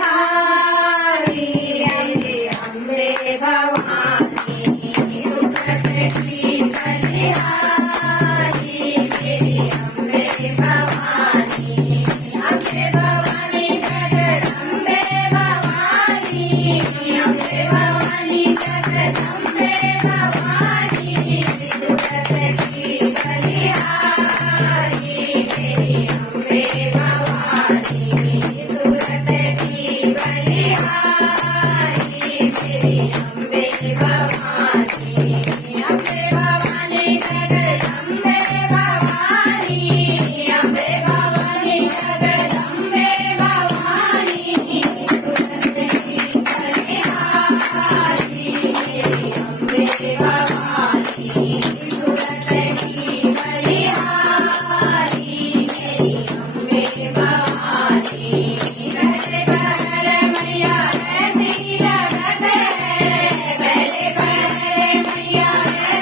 बलिहारी अम्बे भवानी सुखद की बलिहारी मेरी अम्बे भवानी अम्बे भवानी जगदम्बे भवानी अम्बे भवानी जगदम्बे भवानी सुखद की बलिहारी मेरी अम्बे भवानी सुखद की बलिहारी मेरी अम्बे भवानी अम्बे भवानी जगदम्बे भवानी अम्बे भवानी जगदम्बे भवानी सुखद की बलिहारी मेरी अम्बे भवानी सुखद की बलिहारी मेरी अम्बे भवानी पहले पहर मैया ऐसी लगत है पहले पहर मैया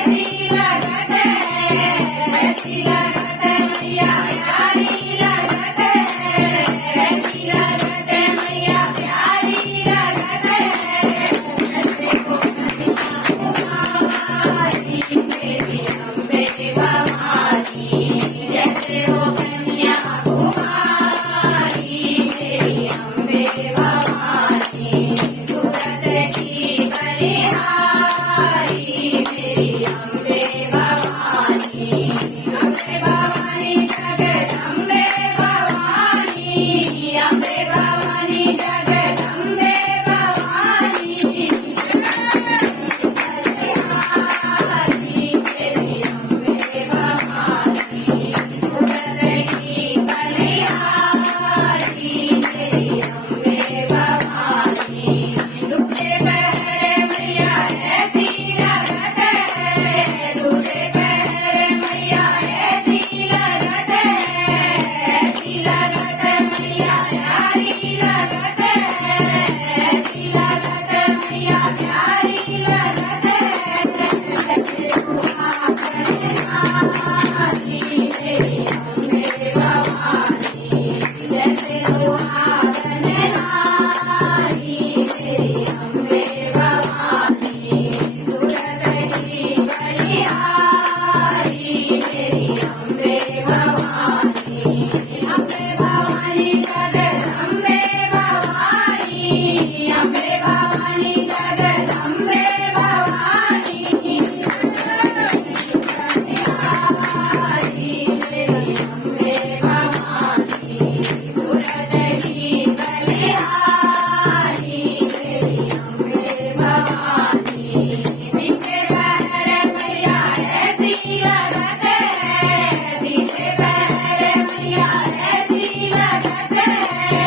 ऐसी लगत है ऐसी लगत मैया प्यारी लगत है ऐसी लगत मैया प्यारी लगत है मेरी अम्बे भवानी जैसे हो कन्या कुमारी मेरी अम्बे भवानी सुखद की बलिहारी मेरी अम्बे भवानी अम्बे भवानी जगदम्बे भवानी अम्बे भवानी जगदम्बे भवानी बलिहारी मेरी अम्बे भवानी सुखद की बलिहारी मेरी अम्बे भवानी दूसरे पहरे मैया ऐसी लगत है दूसरे पहरे मैया ऐसी लगत है ऐसी लगत मैया प्यारी लगत है ऐसी लगत मैया प्यारी लगत है मेरी अम्बे भवानी जैसे हो नारी मेरी अम्बे भवानी सुखद की बलिहारी मेरी अम्बे भवानी अम्बे भवानी जगदम्बे भवानी अम्बे भवानी जगदम्बे भवानी बलिहारी मेरी अम्बे भवानी सुखद की बलिहारी मेरी अम्बे भवानी पीछे पहर मैया ऐसी लगत है पीछे पहर मैया ऐसी लगत है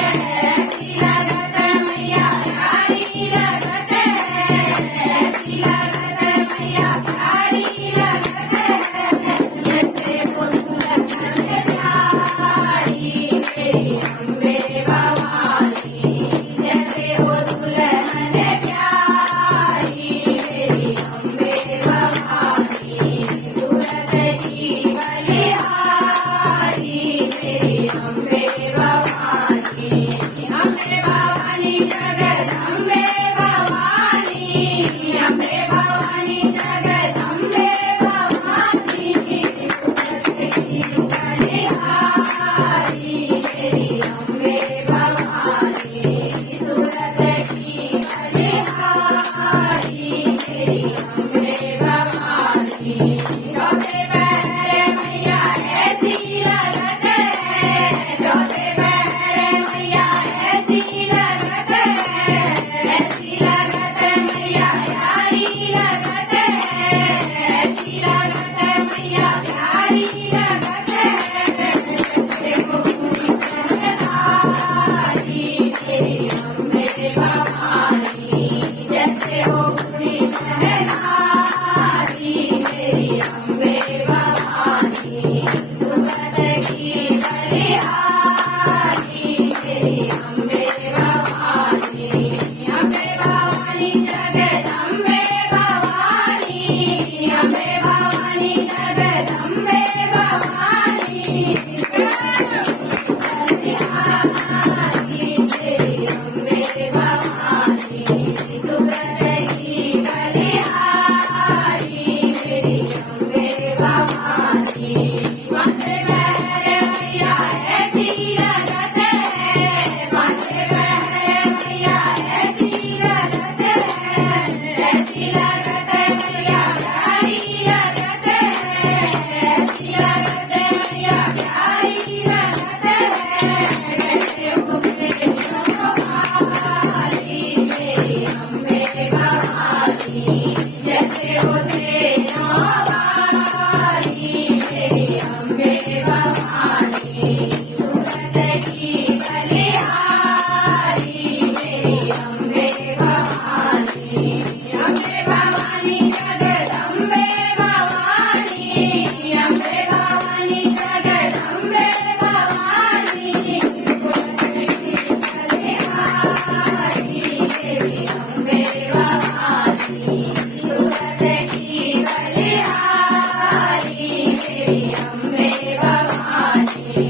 ऐसी लगत मैया प्यारी लगत है ऐसी लगत मैया प्यारी लगत है जैसे वो सुलक्षण प्यारी मेरी अम्बे भवानी जैसे वो सुलक्षण प्यारी मेरी अम्बे भवानी सुखद की बलिहारी मेरी अम्बे भवानी अम्बे भवानी जगदम्बे भवानी अम्बे भवानी जगदम्बे भवानी सुखद की बलिहारी मेरी अम्बे भवानी सुखद की बलिहारी मेरी अम्बे भवानी चौथे पहरे मैया ऐसी लगत है चौथे पहरे मैया ऐसी मेरी अम्बे भवानी सूरत की बलिहारी मेरी अम्बे भवानी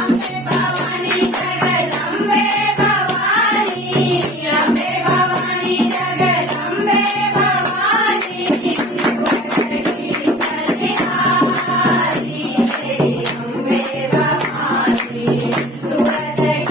अम्बे भवानी जगदम्बे भवानी अम्बे भवानी जगदम्बे भवानी सूरत की बलिहारी मेरी अम्बे भवानी सूरत